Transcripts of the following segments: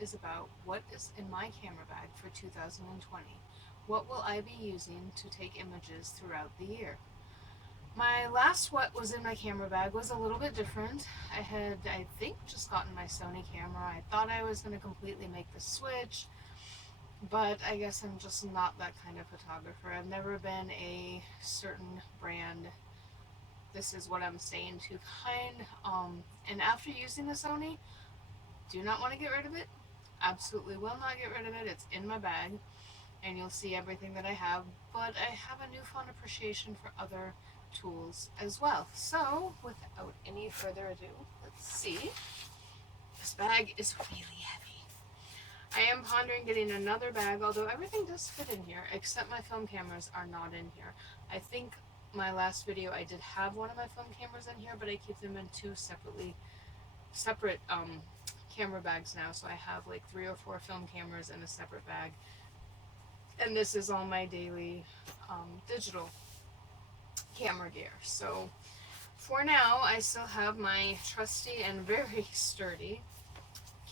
is about what is in my camera bag for 2020. What will I be using to take images throughout the year? My last what was in my camera bag was a little bit different. I had, I think, just gotten my Sony camera. I thought I was going to completely make the switch, but I guess I'm just not that kind of photographer. I've never been a certain brand, this is what I'm staying to kind. And after using the Sony, do not want to get rid of it. Absolutely will not get rid of it. It's in my bag, and you'll see everything that I have. But I have a newfound appreciation for other tools as well. So, without any further ado, let's see. This bag is really heavy. I am pondering getting another bag, although everything does fit in here, except my film cameras are not in here. I think my last video I did have one of my film cameras in here, but I keep them in two separate camera bags now, so I have like 3 or 4 film cameras in a separate bag, and this is all my daily digital camera gear. So for now, I still have my trusty and very sturdy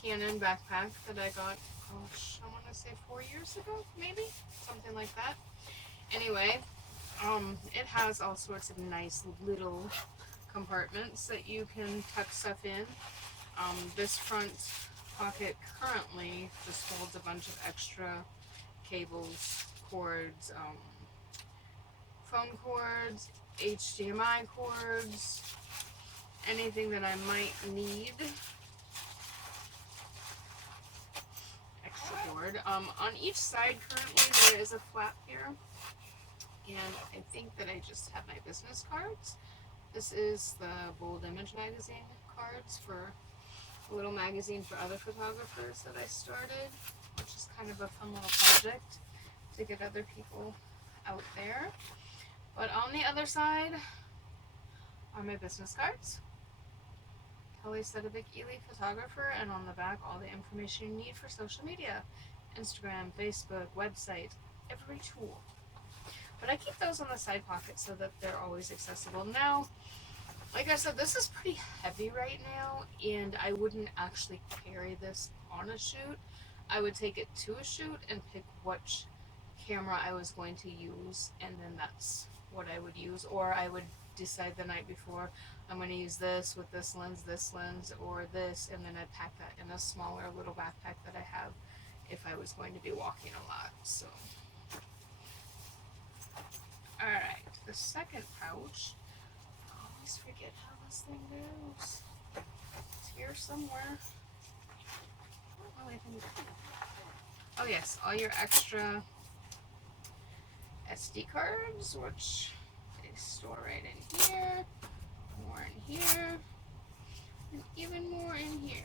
Canon backpack that I got, gosh, I want to say 4 years ago, maybe? Something like that. Anyway, it has all sorts of nice little compartments that you can tuck stuff in. This front pocket currently just holds a bunch of extra cables, cords, phone cords, HDMI cords, anything that I might need. Extra cord. On each side currently there is a flap here, and I think that I just have my business cards. This is the Bold Image magazine cards, for a little magazine for other photographers that I started, which is kind of a fun little project to get other people out there. But on the other side are my business cards. Kelly Sedivec-Ealy, photographer, and on the back all the information you need for social media. Instagram, Facebook, website, every tool. But I keep those on the side pocket so that they're always accessible. Now, like I said, this is pretty heavy right now, and I wouldn't actually carry this on a shoot. I would take it to a shoot and pick which camera I was going to use, and then that's what I would use. Or I would decide the night before, I'm going to use this with this lens, or this, and then I'd pack that in a smaller little backpack that I have if I was going to be walking a lot. So, alright, the second pouch, I always forget how this thing goes. It's here somewhere. Oh yes, all your extra SD cards, which they store right in here, more in here, and even more in here.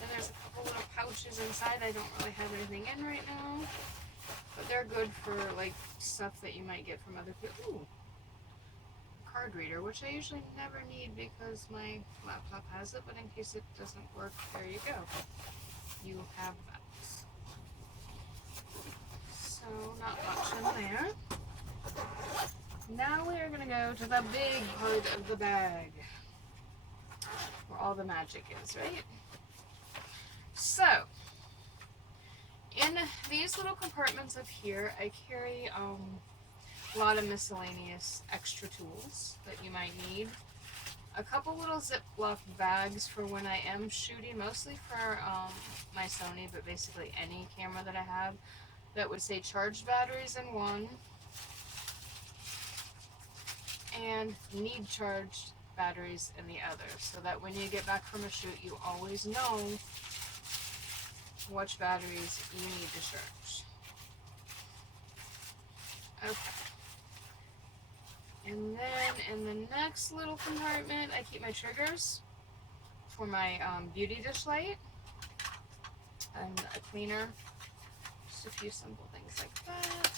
Then there's a couple little pouches inside. I don't really have anything in right now, but they're good for like stuff that you might get from other people. Ooh, card reader, which I usually never need because my laptop has it, but in case it doesn't work, there you go. You have that. So not much in there. Now we are going to go to the big part of the bag, where all the magic is, right? So, in these little compartments up here, I carry a lot of miscellaneous extra tools that you might need. A couple little Ziploc bags for when I am shooting, mostly for my Sony, but basically any camera that I have, that would say charged batteries in one, and need charged batteries in the other, so that when you get back from a shoot, you always know which batteries you need to charge. Okay. And then in the next little compartment, I keep my triggers for my beauty dish light, and a cleaner, just a few simple things like that.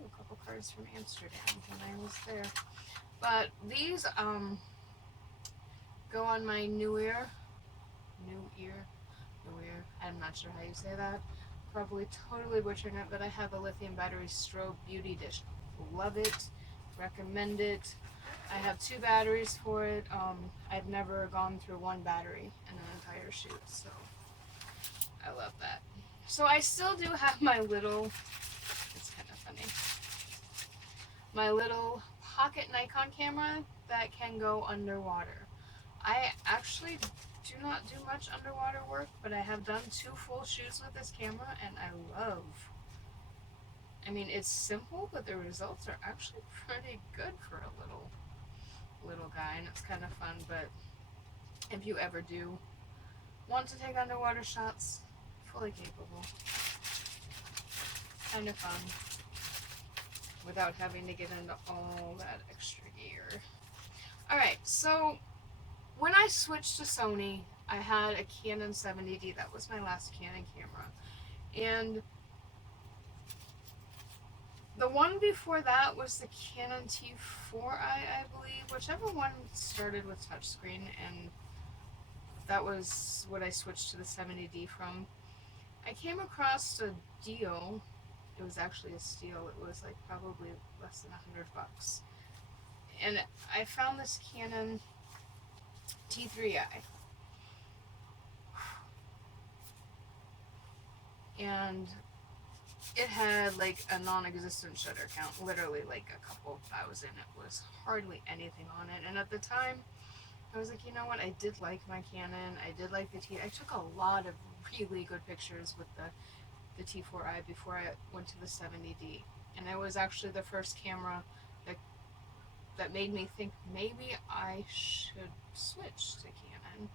Ooh, a couple cards from Amsterdam when I was there. But these go on my new ear, I'm not sure how you say that, probably totally butchering it, but I have a lithium battery strobe beauty dish. Love it, recommend it. I have 2 batteries for it. I've never gone through one battery in an entire shoot, so I love that. So I still do have my little, it's kind of funny, my little pocket Nikon camera that can go underwater. I actually do not do much underwater work, but I have done 2 full shoots with this camera, and I mean, it's simple, but the results are actually pretty good for a little guy, and it's kind of fun. But if you ever do want to take underwater shots, fully capable, kind of fun, without having to get into all that extra gear. Alright, so when I switched to Sony, I had a Canon 70D. That was my last Canon camera. And the one before that was the Canon T4i, I believe, whichever one started with touchscreen, and that was what I switched to the 70D from. I came across a deal. It was actually a steal. It was like probably less than $100. And I found this Canon T3i. And it had like a non-existent shutter count, literally like a couple thousand. It was hardly anything on it. And at the time, I was like, you know what? I did like my Canon. I did like the I took a lot of really good pictures with the T4i before I went to the 70D. And it was actually the first camera that made me think maybe I should switch to Canon.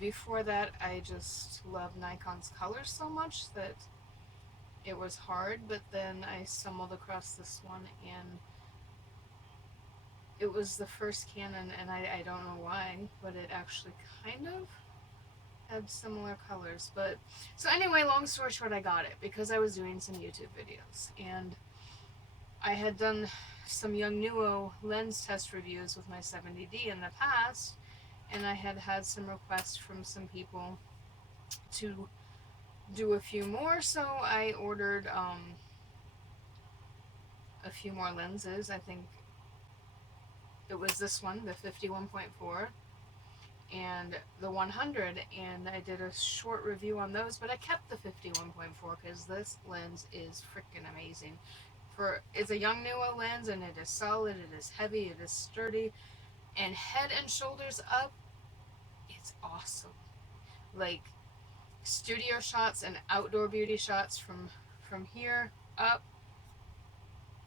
Before that, I just loved Nikon's colors so much that it was hard, but then I stumbled across this one, and it was the first Canon, and I don't know why, but it actually kind of had similar colors. But so anyway, long story short, I got it because I was doing some YouTube videos, and I had done some Young Nuo lens test reviews with my 70D in the past, and I had some requests from some people to do a few more, so I ordered a few more lenses. I think it was this one, the 51.4, and the 100, and I did a short review on those, but I kept the 51.4 because this lens is freaking amazing. It's a Young Nuo lens, and it is solid, it is heavy, it is sturdy, and head and shoulders up, it's awesome. Like studio shots and outdoor beauty shots from here up,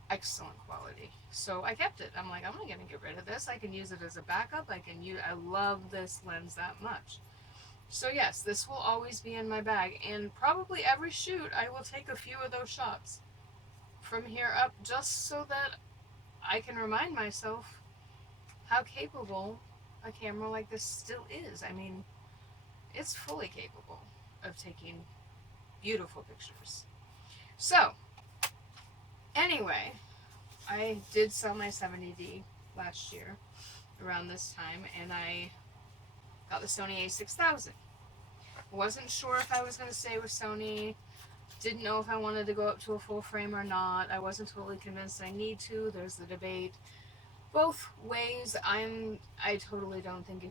excellent quality. So I kept it. I'm like, I'm not gonna get rid of this. I can use it as a backup. I love this lens that much. So yes, this will always be in my bag, and probably every shoot I will take a few of those shots from here up, just so that I can remind myself how capable a camera like this still is. I mean, it's fully capable of taking beautiful pictures. So anyway, I did sell my 70D last year around this time, and I got the Sony a6000. Wasn't sure if I was going to stay with Sony. Didn't know if I wanted to go up to a full frame or not. I wasn't totally convinced I need to. There's the debate. Both ways, I totally don't think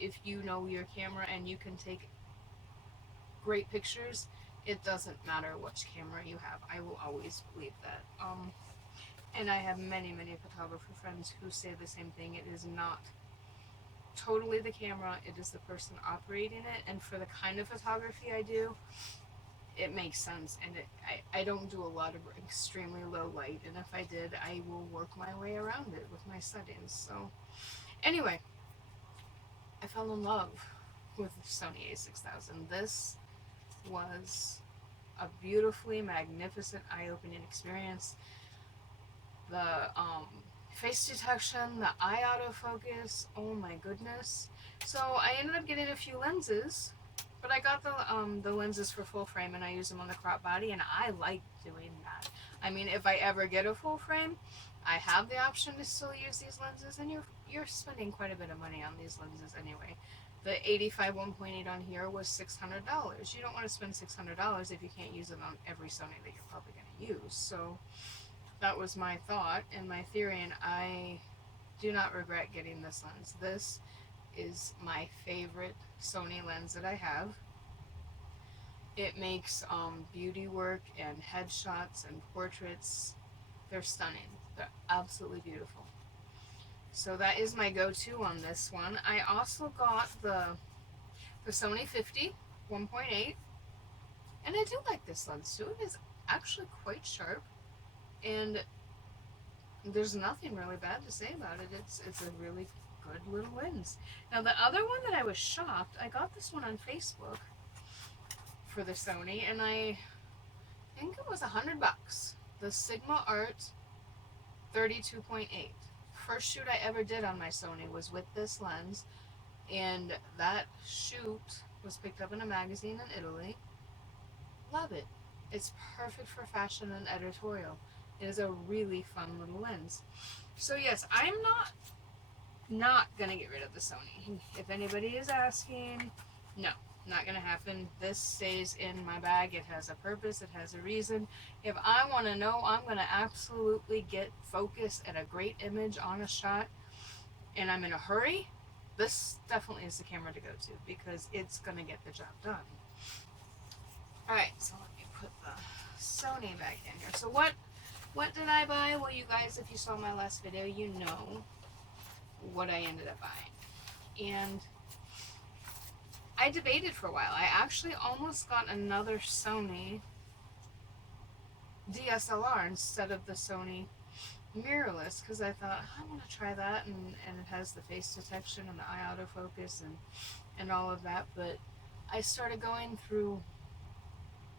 if you know your camera and you can take great pictures, it doesn't matter which camera you have. I will always believe that. And I have many photographer friends who say the same thing. It is not totally the camera, it is the person operating it, and for the kind of photography I do, it makes sense. And I don't do a lot of extremely low light, and if I did, I will work my way around it with my settings. So anyway, I fell in love with the Sony a6000. This was a beautifully magnificent, eye-opening experience. The face detection, the eye autofocus, oh my goodness. So I ended up getting a few lenses, but I got the lenses for full frame, and I use them on the crop body, and I like doing that. I mean, if I ever get a full frame, I have the option to still use these lenses, and you're spending quite a bit of money on these lenses anyway. The 85 1.8 on here was $600. You don't want to spend $600 if you can't use it on every Sony that you're probably going to use. So that was my thought and my theory, and I do not regret getting this lens. This is my favorite Sony lens that I have. It makes beauty work and headshots and portraits. They're stunning. They're absolutely beautiful. So that is my go-to on this one. I also got the Sony 50 1.8, and I do like this lens too. It is actually quite sharp, and there's nothing really bad to say about it. It's a really good little lens. Now the other one that I was shocked, I got this one on Facebook for the Sony, and I think it was $100. The Sigma Art 32.8. First shoot I ever did on my Sony was with this lens, and that shoot was picked up in a magazine in Italy. Love it. It's perfect for fashion and editorial. It is a really fun little lens. So yes, I'm not gonna get rid of the Sony. If anybody is asking, no, not gonna happen. This stays in my bag. It has a purpose. It has a reason. If I want to know, I'm gonna absolutely get focus and a great image on a shot, and I'm in a hurry, this definitely is the camera to go to because it's gonna get the job done. Alright, so let me put the Sony back in here. So what did I buy? Well, you guys, if you saw my last video, you know what I ended up buying. And I debated for a while. I actually almost got another Sony DSLR instead of the Sony mirrorless because I thought, I want to try that, and it has the face detection and the eye autofocus and all of that. But I started going through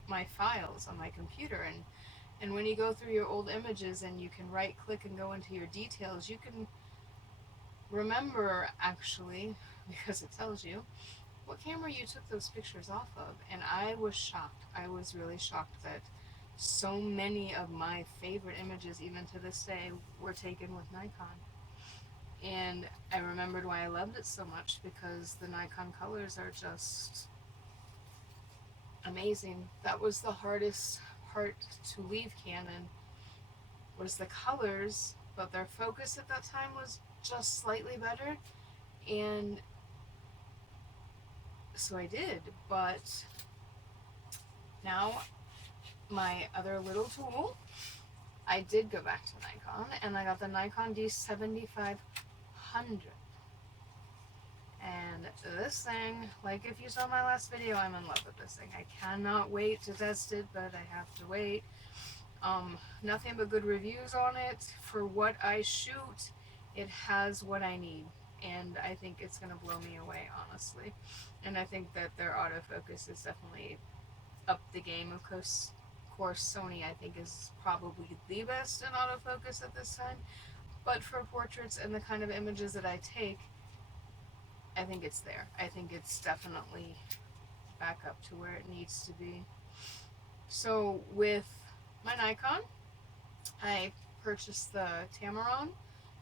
my files on my computer, and when you go through your old images and you can right click and go into your details, you can remember actually, because it tells you what camera you took those pictures off of. And I was shocked. I was really shocked that so many of my favorite images, even to this day, were taken with Nikon. And I remembered why I loved it so much, because the Nikon colors are just amazing. That was the hardest part to leave Canon, was the colors, but their focus at that time was just slightly better, and so I did. But now my other little tool, I did go back to Nikon, and I got the Nikon D7500. And this thing, like if you saw my last video, I'm in love with this thing. I cannot wait to test it, but I have to wait. Nothing but good reviews on it. For what I shoot, it has what I need, and I think it's going to blow me away, honestly. And I think that their autofocus is definitely up the game. Of course, Sony, I think, is probably the best in autofocus at this time, but for portraits and the kind of images that I take, I think it's there. I think it's definitely back up to where it needs to be. So with my Nikon, I purchased the Tamron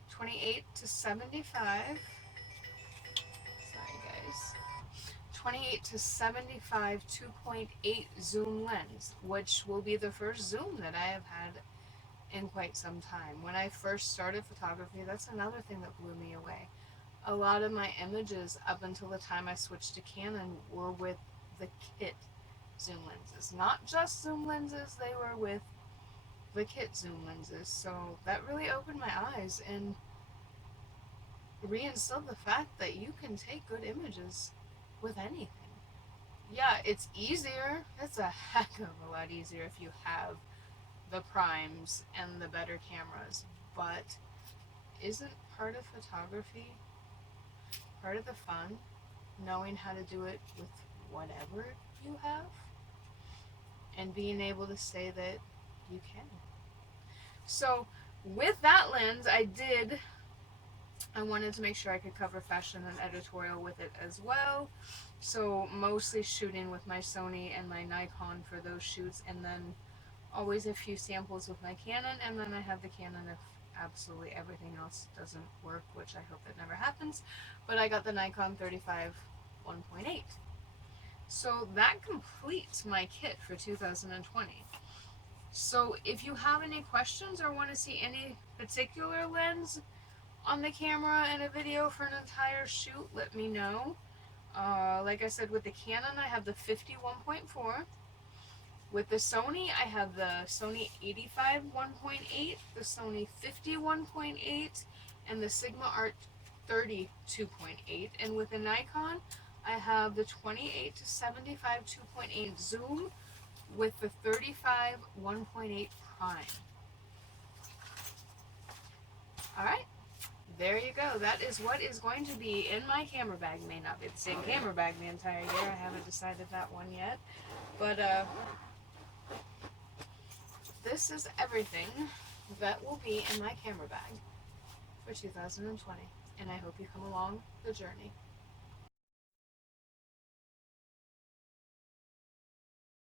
28 to 75. Sorry guys. 28 to 75 2.8 zoom lens, which will be the first zoom that I have had in quite some time. When I first started photography, that's another thing that blew me away. A lot of my images up until the time I switched to Canon were with the kit zoom lenses. Not just zoom lenses, they were with the kit zoom lenses. So that really opened my eyes and reinstilled the fact that you can take good images with anything. Yeah, it's easier. It's a heck of a lot easier if you have the primes and the better cameras. But isn't part of photography part of the fun, knowing how to do it with whatever you have, and being able to say that you can? So with that lens, I wanted to make sure I could cover fashion and editorial with it as well. So mostly shooting with my Sony and my Nikon for those shoots, and then always a few samples with my Canon, and then I have the Canon if absolutely everything else doesn't work, which I hope that never happens. But I got the Nikon 35 1.8. So that completes my kit for 2020. So if you have any questions or want to see any particular lens, on the camera and a video for an entire shoot, let me know. Like I said, with the Canon, I have the 51.4. With the Sony, I have the Sony 85 1.8, the Sony 50 1.8, and the Sigma Art 30 2.8. And with the Nikon, I have the 28 to 75 2.8 zoom with the 35 1.8 prime. Alright, there you go. That is what is going to be in my camera bag. May not be the same camera bag the entire year. I haven't decided that one yet. But, this is everything that will be in my camera bag for 2020. And I hope you come along the journey.